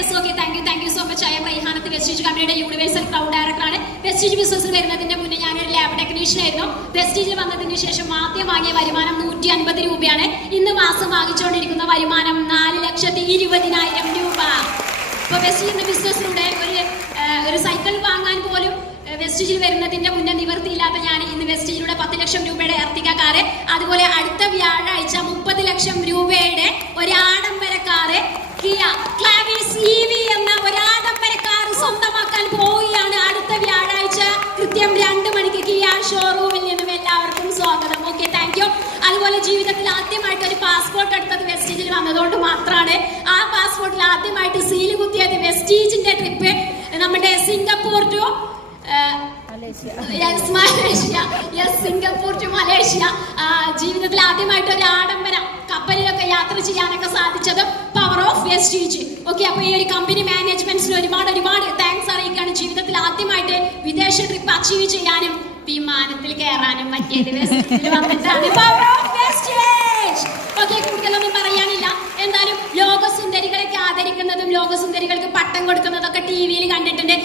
Yes okay thank you so much. I M Raihanath, Vestige കമ്പനിയുടെ universal crowd ഡയറക്ടറാണ്. Vestige ബിസിനസ്സിൽ വരുന്നതിന്റെ മുന്നേ ഞാനൊരു ലാബ് ടെക്നീഷ്യൻ ആയിരുന്നു. വെസ്റ്റീജിൽ വന്നതിന് ശേഷം ആദ്യം വാങ്ങിയ വരുമാനം 150 രൂപയാണ്. ഇന്ന് മാസം വാങ്ങിച്ചുകൊണ്ടിരിക്കുന്ന വരുമാനം 4,20,000 രൂപ. ഇപ്പൊ വെസ്റ്റീജിന്റെ ബിസിനസ്സിലൂടെ ഒരു സൈക്കിൾ വാങ്ങാൻ പോലും വെസ്റ്റീജിൽ വരുന്നതിന്റെ മുന്നേ നിവർത്തിയില്ലാത്ത ഞാൻ ഇന്ന് വെസ്റ്റീജിലൂടെ 10 ലക്ഷം രൂപയുടെ എർട്ടിക കാറ്, അതുപോലെ അടുത്ത വ്യാഴാഴ്ച 30 ലക്ഷം രൂപയുടെ ഒരു ആഡംബര കാറ് കിയ ക്ലാവിസ് EV എന്ന ഒരു ആഡംബര കാർ സ്വന്തമാക്കാൻ പോവുകയാണ്. അടുത്ത വ്യാഴാഴ്ച കൃത്യം 2 മണിക്ക് കിയ ഷോറൂമിൽ നിന്നും എല്ലാവർക്കും സ്വാഗതം. Okay thank you. അതുപോലെ ജീവിതത്തിൽ ആദ്യമായിട്ട് ഒരു പാസ്പോർട്ട് എടുത്തത് വെസ്റ്റീജിൽ വന്നതുകൊണ്ട് മാത്രമാണ്. ആ പാസ്പോർട്ടിൽ ആദ്യമായിട്ട് സീല് കുത്തിയത് വെസ്റ്റീജിന്റെ ട്രിപ്പ് നമ്മുടെ Singapore to Singapore to Malaysia. ജീവിതത്തിൽ ആദ്യമായിട്ട് ഒരു ആഡംബര കപ്പലിലൊക്കെ യാത്ര ചെയ്യാനൊക്കെ സാധിച്ചത് പവർ ഓഫ് വെസ്റ്റീജ്. ഓക്കെ, അപ്പൊ ഈ ഒരു കമ്പനി മാനേജ്മെന്റ്സിന് ഒരുപാട് താങ്ക്സ് അറിയിക്കുകയാണ്. ജീവിതത്തിൽ ആദ്യമായിട്ട് വിദേശ ട്രിപ്പ് അച്ചീവ് ചെയ്യാനും വിമാനത്തിൽ കയറാനും പറ്റിയത് വെസ്റ്റീജിൽ വന്നിട്ടാണ്. Power of Vestige. ഓക്കെ, കൂടുതലൊന്നും പറയാനില്ല. എന്തായാലും ലോകസുന്ദരികളൊക്കെ ആദരിക്കുന്നതും ലോകസുന്ദരികൾക്ക് പട്ടം കൊടുക്കുന്നതൊക്കെ TV-യിൽ കണ്ടിട്ടുണ്ട്.